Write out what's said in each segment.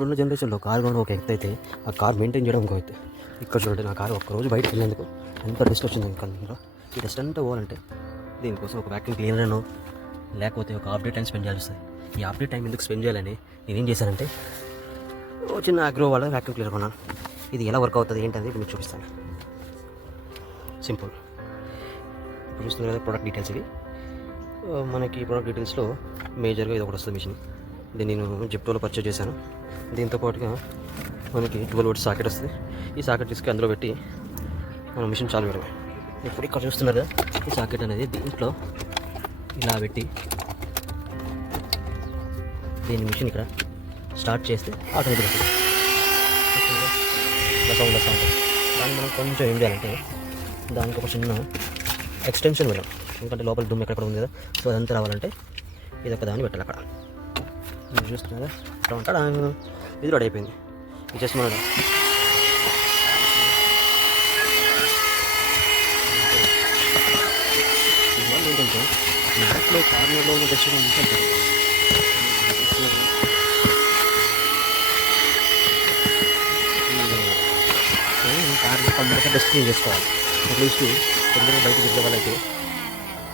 ఇప్పుడున్న జనరేషన్లో కారు కొనడం ఒక ఎత్తు అయితే ఆ కార్ మెయింటైన్ చేయడం ఇంకో ఎత్తు. ఇక్కడ చూడండి, నా కారు ఒక్కరోజు బయటకు వెళ్ళేందుకు ఎంత డస్ట్ వచ్చింది. ఇంకా ఈ డస్ట్ అంతా పోవాలంటే దీనికోసం ఒక వ్యాక్యూమ్ క్లీనర్ను లేకపోతే ఒక అప్డేట్ టైం స్పెండ్ చేయాల్సి వస్తుంది. ఈ అప్డేట్ టైం ఎందుకు స్పెండ్ చేయాలని నేనేం చేశానంటే చిన్న అగ్రో వాళ్ళ వ్యాక్యూమ్ క్లీనర్ కొన్నాను. ఇది ఎలా వర్క్ అవుతుంది ఏంటనేది ఇప్పుడు మీకు చూపిస్తాను. సింపుల్. ఇప్పుడు చూస్తుంది కదా ప్రోడక్ట్ డీటెయిల్స్. ఇవి మనకి ప్రోడక్ట్ డీటెయిల్స్లో మేజర్గా ఇది ఒకటి వస్తుంది మిషన్. దీన్ని నేను జిప్టోలో పర్చేజ్ చేశాను. దీంతో పాటుగా మనకి 12 వోల్ట్ సాకెట్ వస్తుంది. ఈ సాకెట్ తీసుకు అందులో పెట్టి మనం మిషన్ చాలు పెడతాం. ఇప్పుడు ఇక్కడ చూస్తున్నారు కదా, ఈ సాకెట్ అనేది దీంట్లో ఇలా పెట్టి దీని మిషన్ ఇక్కడ స్టార్ట్ చేస్తే ఆటోమేటిక్ సౌండ్ వస్తూ ఉంటుంది. దాన్ని మనం కొంచెం ఏం చేయాలంటే దానికి ఒక చిన్న ఎక్స్టెన్షన్ వెళ్ళాం, ఎందుకంటే లోపల దుమ్ము ఎక్కడ ఉంది కదా, సో అదంతా రావాలంటే ఇది ఒక దాన్ని పెట్టాలి. అక్కడ మీరు చూస్తున్నారు కదా, అక్కడ ఉంటాడు. ఇది రెడీ అయిపోయింది. ఇది జస్ట్ మన ఏంటంటే మ్యాట్లో కార్నర్లో ఉన్న డస్ట్ ఏంటంటే కార్లో కంప్లీట్గా డస్ట్ క్లీన్ చేసుకోవాలి. అట్లీస్ట్ తొందరగా బయటకు తిరిగే వాళ్ళైతే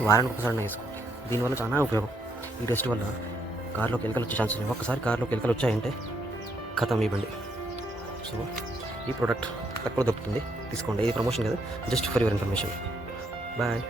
వారానికి ఒకసారి వేసుకోవాలి. దీనివల్ల చాలా ఉపయోగం. ఈ డస్ట్ వల్ల కార్లోకి ఎలకలు వచ్చే ఛాన్స్ ఉన్నాయి. ఒక్కసారి కార్లోకి ఎలకలు వచ్చాయంటే ఖతం ఇవ్వండి. సో ఈ ప్రోడక్ట్ తక్కువ దొరుకుతుంది, తీసుకోండి. ఇది ప్రమోషన్ కదా, just for your information. Bye.